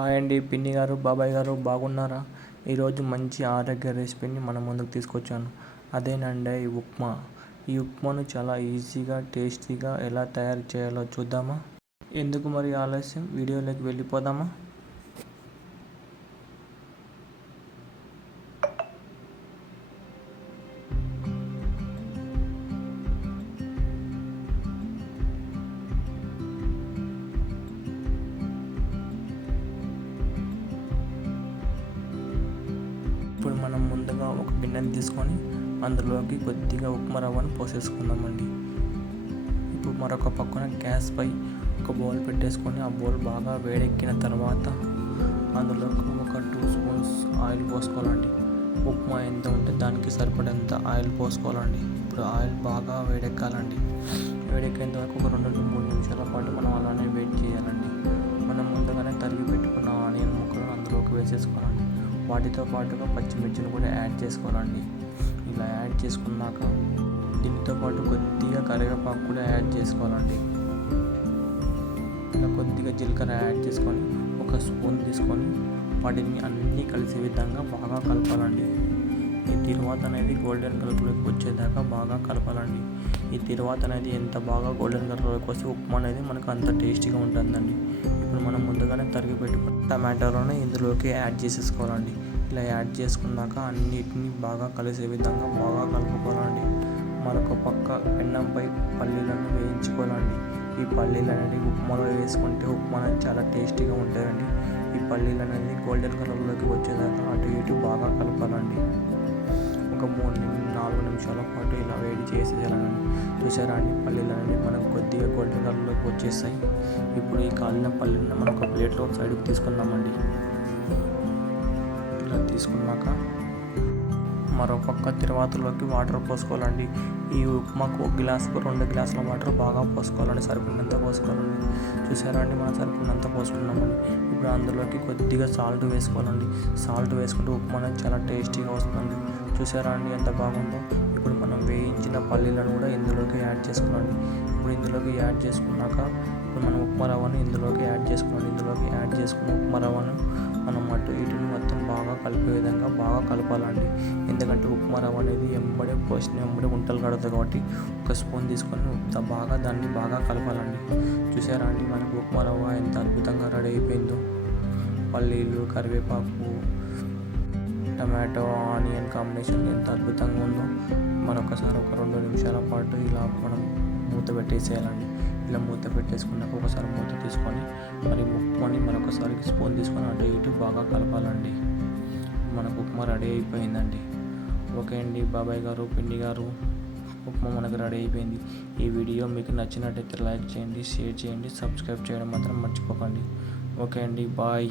Hi అండి పిన్ని గారు బాబాయ్ గారు బాగున్నారా? ఈరోజు మంచి ఆరోగ్య రెసిపీని మన ముందుకు తీసుకొచ్చాను. అదేనండి ఈ ఉప్మా. ఈ ఉప్మాను చాలా ఈజీగా టేస్టీగా ఎలా తయారు చేయాలో చూద్దామా? ఎందుకు మరి ఆలస్యం? వీడియోలోకి వెళ్ళిపోదామా? ఇప్పుడు మనం ముందుగా ఒక గిన్నెని తీసుకొని అందులోకి కొద్దిగా ఉప్మా రవ్వను పోసేసుకుందామండి. ఇప్పుడు మరొక పక్కన గ్యాస్పై ఒక బౌల్ పెట్టేసుకొని ఆ బౌల్ బాగా వేడెక్కిన తర్వాత అందులోకి ఒక టూ స్పూన్స్ ఆయిల్ పోసుకోవాలండి. ఉప్మా ఎంత ఉంటే దానికి సరిపడేంత ఆయిల్ పోసుకోవాలండి. ఇప్పుడు ఆయిల్ బాగా వేడెక్కాలండి. వేడెక్కేంత వరకు ఒక రెండు నుండి మూడు నిమిషాల పాటు మనం అలానే వెయిట్ చేయాలండి. మనం ముందుగానే తరిగి పెట్టుకున్న ఆనియన్ ముక్కలను అందులోకి వేసేసుకోవాలండి వాటితో పాటుగా పచ్చిమిర్చిని కూడా యాడ్ చేసుకోవాలండి. ఇలా యాడ్ చేసుకున్నాక దీనితో పాటు కొద్దిగా కరివేపాకు కూడా యాడ్ చేసుకోవాలండి. ఇలా కొద్దిగా జీలకర్ర యాడ్ చేసుకొని ఒక స్పూన్ తీసుకొని వాటిని అన్నీ కలిసే విధంగా బాగా కలపాలండి. ఈ తిరువాత అనేది గోల్డెన్ కలర్లోకి వచ్చేదాకా బాగా కలపాలండి. ఈ తిరువాత అనేది ఎంత బాగా గోల్డెన్ కలర్లోకి వస్తే ఉప్మా అనేది మనకు అంత టేస్టీగా ఉంటుందండి. ముందుగానే తరిగి పెట్టుకుని టమాటాలను ఇందులోకి యాడ్ చేసేసుకోవాలండి. ఇలా యాడ్ చేసుకున్నాక అన్నిటిని బాగా కలిసే విధంగా బాగా కలుపుకోవాలండి. మరొక పక్క పెన్నంపై పల్లీలను వేయించుకోవాలండి. ఈ పల్లీలు అనేది ఉప్మాలో వేసుకుంటే ఉప్మా అనేది చాలా టేస్టీగా ఉంటాయండి ఈ పల్లీలు అనేది గోల్డెన్ కలర్లోకి వచ్చేదాకా అటు ఇటు బాగా కలపాలండి. ఒక మూడు నాలుగు నిమిషాల పాటు ఇలా వేడి చేసేయాలండి చూసారా అండి మనకు కొద్దిగా గోల్డెన్ కలర్లోకి వచ్చేస్తాయి ఇప్పుడు ఈ కాలిన పల్లీలను మనం ఒక ప్లేట్లో సైడ్కి తీసుకుందామండి. ఇలా తీసుకున్నాక మరోపక్క తిరువాతలోకి వాటర్ పోసుకోవాలండి. ఈ ఉప్మాకు ఒక గ్లాసుకు రెండు గ్లాసుల వాటర్ బాగా పోసుకోవాలండి. సరిపడినంత పోసుకోవాలండి. చూసారా అండి మనం సరిపడినంత పోసుకున్నామండి. ఇప్పుడు అందులోకి కొద్దిగా సాల్ట్ వేసుకోవాలండి. సాల్ట్ వేసుకుంటే ఉప్మా అనేది చాలా టేస్టీగా వస్తుంది చూసారా అండి? ఎంత బాగుందో. ఇప్పుడు మనం వేయించిన పల్లీలను కూడా ఇందులోకి యాడ్ చేసుకోండి ఇప్పుడు ఇందులోకి యాడ్ చేసుకున్నాక ఇప్పుడు మనం ఉప్మా రవ్వను ఇందులోకి యాడ్ చేసుకోండి ఇందులోకి యాడ్ చేసుకున్న ఉప్మా రవ్వను మనం అటు ఇటుని మొత్తం బాగా కలిపే విధంగా బాగా కలపాలండి. ఎందుకంటే ఉప్మా రవ్వ అనేది ఎంబడే పోసిన ఎంబడే ఉంటలు కడుతుంది కాబట్టి ఒక స్పూన్ తీసుకొని బాగా దాన్ని బాగా కలపాలండి. చూసారా అండి? మనకు ఉప్మా రవ్వ ఎంత అద్భుతంగా రెడీ అయిపోయిందో. పల్లీలు కరివేపాకు టమాటో ఆనియన్ కాంబినేషన్ ఎంత అద్భుతంగా ఉందో. మరొకసారి ఒక రెండు నిమిషాల పాటు ఇలా మనం మూత పెట్టేసేయాలండి. ఇలా మూత పెట్టేసుకున్నాక ఒకసారి మూత తీసుకొని మరి ఉప్మాని మరొకసారి స్పూన్ తీసుకొని అటు ఇటు బాగా కలపాలండి. మనకు ఉప్మా రెడీ అయిపోయిందండి. ఓకే అండి బాబాయ్ గారు పిండి గారు ఉప్మా మనకు రెడీ అయిపోయింది. ఈ వీడియో మీకు నచ్చినట్టయితే లైక్ చేయండి షేర్ చేయండి సబ్స్క్రైబ్ చేయడం మాత్రం మర్చిపోకండి. ఓకే అండి బాయ్.